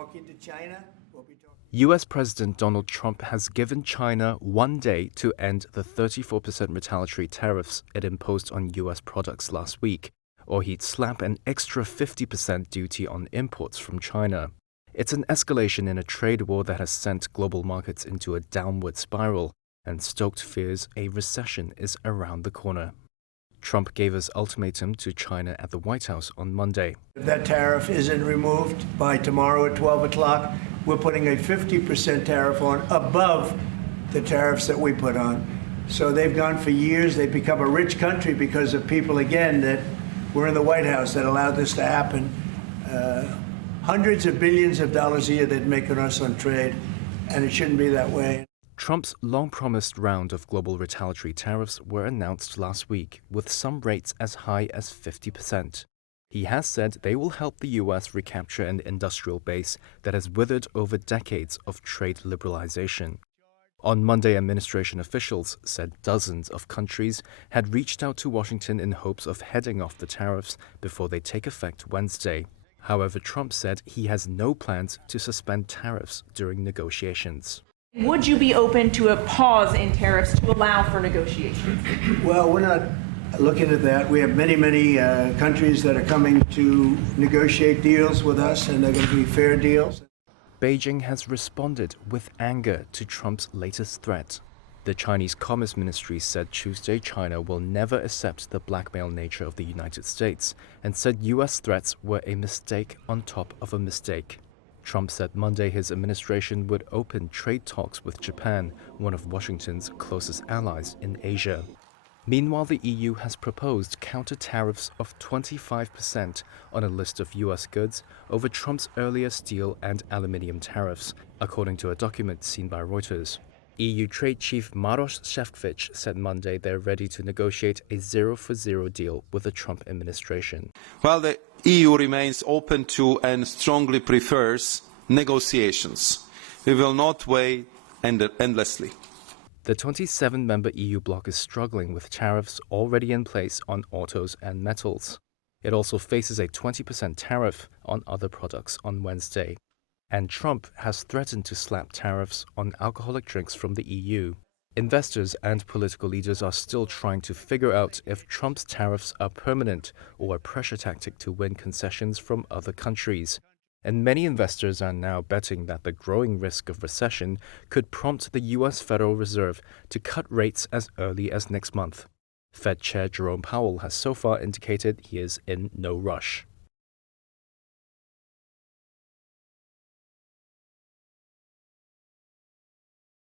talking to China. U.S. President Donald Trump has given China 1 day to end the 34% retaliatory tariffs it imposed on U.S. products last week, or he'd slap an extra 50% duty on imports from China. It's an escalation in a trade war that has sent global markets into a downward spiral and stoked fears a recession is around the corner. Trump gave his ultimatum to China at the White House on Monday. If that tariff isn't removed by tomorrow at 12 o'clock, we're putting a 50% tariff on above the tariffs that we put on. So they've gone for years. They've become a rich country because of people, again, that were in the White House that allowed this to happen. Hundreds of billions of dollars a year they'd make on us on trade, and it shouldn't be that way. Trump's long-promised round of global retaliatory tariffs were announced last week, with some rates as high as 50%. He has said they will help the U.S. recapture an industrial base that has withered over decades of trade liberalization. On Monday, administration officials said dozens of countries had reached out to Washington in hopes of heading off the tariffs before they take effect Wednesday. However, Trump said he has no plans to suspend tariffs during negotiations. Would you be open to a pause in tariffs to allow for negotiations? Well, we're not looking at that. We have many countries that are coming to negotiate deals with us, and they're going to be fair deals. Beijing has responded with anger to Trump's latest threat. The Chinese Commerce Ministry said Tuesday China will never accept the blackmail nature of the United States and said U.S. threats were a mistake on top of a mistake. Trump said Monday his administration would open trade talks with Japan, one of Washington's closest allies in Asia. Meanwhile, the EU has proposed counter-tariffs of 25% on a list of U.S. goods over Trump's earlier steel and aluminium tariffs, according to a document seen by Reuters. EU Trade Chief Maroš Šefčovič said Monday they're ready to negotiate a zero-for-zero deal with the Trump administration. While the EU remains open to and strongly prefers negotiations, we will not wait endlessly. The 27-member EU bloc is struggling with tariffs already in place on autos and metals. It also faces a 20% tariff on other products on Wednesday. And Trump has threatened to slap tariffs on alcoholic drinks from the EU. Investors and political leaders are still trying to figure out if Trump's tariffs are permanent or a pressure tactic to win concessions from other countries. And many investors are now betting that the growing risk of recession could prompt the U.S. Federal Reserve to cut rates as early as next month. Fed Chair Jerome Powell has so far indicated he is in no rush.